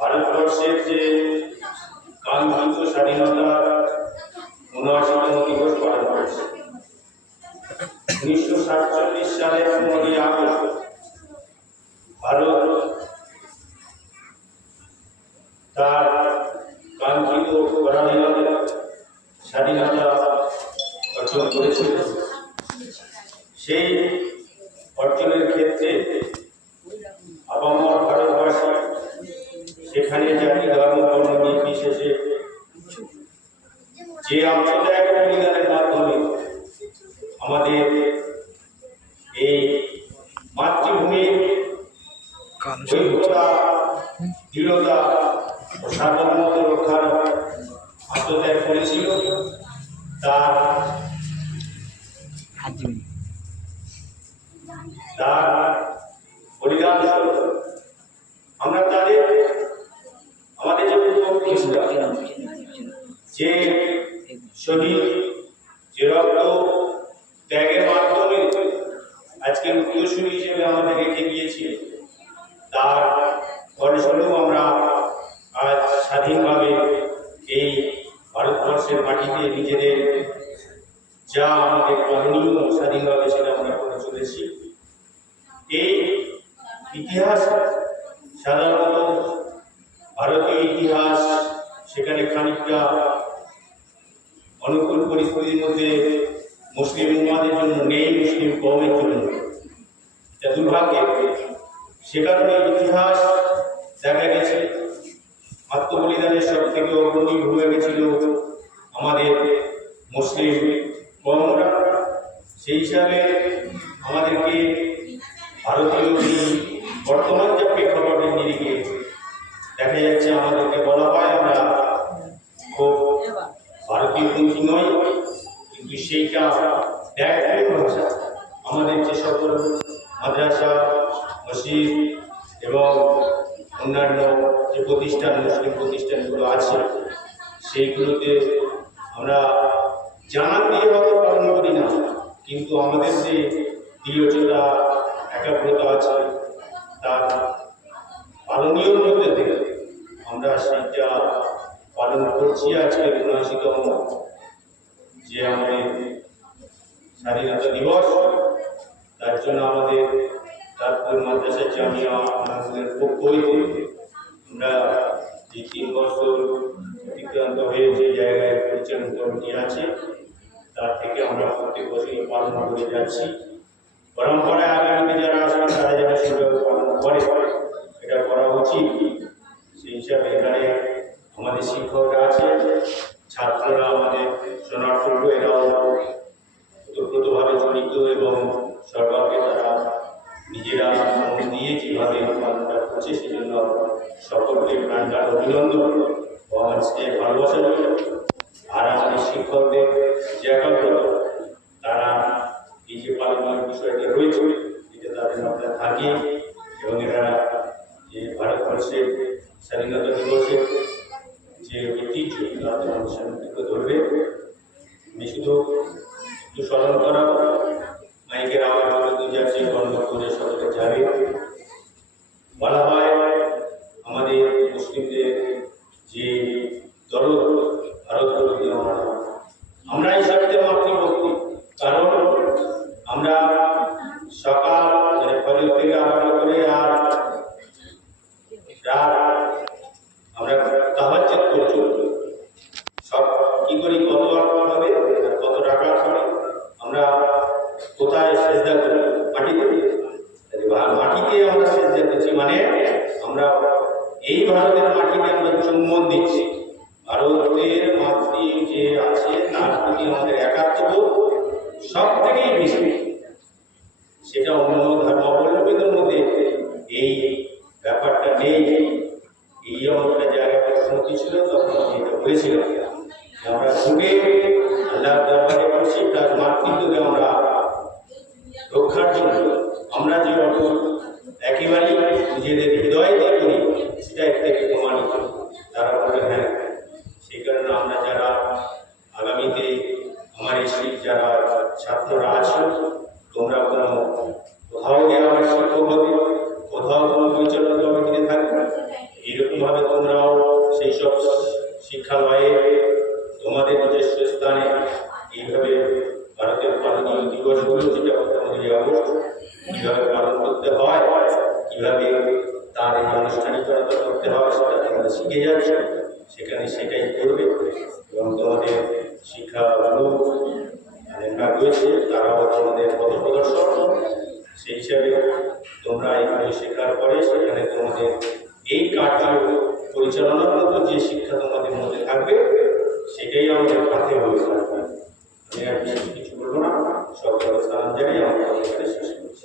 ভারতবর্ষের যে কাঙ্ক্ষিত স্বাধীনতার ৭৯তম দিবস পালন করেছে। ১৯৪৭ সালের ১৫ই আগস্ট ভারত তার কাঙ্ক্ষিত পরাধীনতা স্বাধীনতা অর্জন করেছিল। সেই অর্জনের ক্ষেত্রে আপামর ভারতবাসী সেখানে জাতি ধর্ম বর্ণ নির্বিশেষে যে আত্মত্যাগ বলিদানের মাধ্যমে আমাদের এই মাতৃভূমির ঐক্যতা, দৃঢ়তা ও সার্বভৌমত্ব রক্ষার আত্মত্যাগ করেছিল, তার বলিদান স্বরূপ আমরা তাদের আমাদের যে যে শহীদ যে রক্ত ত্যাগের মাধ্যমে আজকে উত্তরসূরি হিসেবে আমাদের রেখে গিয়েছে, তার ফলস্বরূপ আমরা আজ স্বাধীনভাবে এই ভারতবর্ষের মাটিতে নিজেদের যা আমাদের করণীয় স্বাধীনভাবে সেটা আমরা করে চলেছি। এই ইতিহাস সাধারণত ভারতীয় ইতিহাস সেখানে খানিকটা অনুকূল পরিস্থিতির মধ্যে মুসলিম উম্মাদের জন্য নেই, মুসলিম কওমের জন্য দুর্ভাগ্যের। সে কারণে ইতিহাস দেখা গেছে আত্মবলিদানের সব থেকে অগ্রণী হয়ে গেছিল আমাদের মুসলিম কওমরা। সেই হিসাবে আমাদেরকে ভারতীয় বর্তমান যে প্রেক্ষাপটের নিরিখে দেখা যাচ্ছে আমাদেরকে বলা হয় আমরা খুব ভারতীয়পন্থী নই, কিন্তু সেইটা ব্যাকরণ ভাষা আমাদের যে সকল মাদ্রাসা, মসজিদ এবং অন্যান্য যে প্রতিষ্ঠান মুসলিম প্রতিষ্ঠানগুলো আছে সেইগুলোতে আমরা জানান দিয়ে হয়তো পালন করি না, কিন্তু আমাদের যে দৃঢ়তা একাগ্রতা আছে তার পালনীয় মধ্যে থেকে আমরা সেইটা পালন করছি। আজকে ৭৯তম যে আমাদের স্বাধীনতা দিবস, তার জন্য আমাদের তারপর মাদ্রাসা জামিয়া আমাদের পক্ষ হইতে আমরা যে ৩ বছর অতিক্রান্ত হয়ে যে জায়গায় পরিচালন কমিটি আছে তার থেকে আমরা প্রত্যেক বছরই পালন করে যাচ্ছি। পরম্পরায় আগামীতে যারা আসবে তারা যেন সেভাবে পালন করে, এটা করা উচিত। সেই হিসাবে এখানে আমাদের শিক্ষকরা আছে, ছাত্ররা আমাদের শরণার্থী, এরাও ওতপ্রোতভাবে জড়িত এবং সরকারকে তারা নিজেরা মন দিয়ে যেভাবে পালনটা করছে সেজন্য সকলকে প্রাণটার অভিনন্দন ও আমার স্নেহ ভালোবাসা রইল। আর আমাদের শিক্ষকদের যে একাগ্রতা, তারা এই যে পালনের বিষয়টা রয়েছে এটা তাদের মাথায় থাকে এবং এরা যে ভারতবর্ষের স্বাধীনতা দিবসের যে ঐতিহ্য তাদের অনুষ্ঠানটিকে ধরবে। আমি শুধু একটু স্মরণ করা মাইকের আওয়াজ পর্যন্ত যাচ্ছে বন্ধ করে সকলে যাবে। বলা হয় আমাদের মুসলিমদের যে দরদ ভারত দরদি আমরা এই শব্দে মাতৃভক্তি, কারণ আমরা সকাল মানে ফজর থেকে আরম্ভ করে আর রাত আমরা তাহাজ্জুদ পর্যন্ত সব কি করি, কত অর্থ হবে আর কত টাকা হবে, আমরা কোথায় সেজদা করি? মাটিতে। মাটিতে আমরা সেজদা করছি, মানে আমরা এই ভারতের মাটিতে আমরা চুম্বন দিচ্ছি। ভারতের মাতৃ যে আছে তার প্রতি আমাদের একাত্মবোধ সব থেকেই বেশি। সেটা অন্য ধর্মাবলম্বীদের মধ্যে এই ব্যাপারটা নেই। এই আমাদের জায়গায় প্রশ্নটি ছিল, তখন আমি এটা বলেছিলাম আমরা যুগে আল্লাহ দরবারে করছি, তার মাতৃত্বকে আমরা রক্ষার জন্য আমরা যে একেবারেই নিজেদের হৃদয় দিয়ে করি সেটা এর থেকে প্রমাণিত। তারা বলে হ্যাঁ, সেই কারণে আমরা যারা আগামীতে আমার এই যারা ছাত্ররা আছো, তোমরা কোনো কোথাও গিয়ে আমার শিক্ষক হবে, কোথাও কোনো পরিচালনা কমিটি আগস্ট কীভাবে পালন করতে হয়, কীভাবে তার এই আনুষ্ঠানিকতা করতে হয় সেটা তোমরা শিখে যাচ্ছে, সেখানে সেটাই করবে। এবং তোমাদের শিক্ষা যারা রয়েছে তারাও তোমাদের পথ প্রদর্শক। সেই হিসাবে তোমরা এখানে শেখার পরে সেখানে তোমাদের এই কার্য পরিচালনার মতো যে শিক্ষা তোমাদের মধ্যে থাকবে সেটাই আমাদের হাতে হয়ে থাকবে। আমি আর বেশি কিছু বলবো না, সকলকে সালাম জানিয়ে আমাদের এখানে শেষ করছি।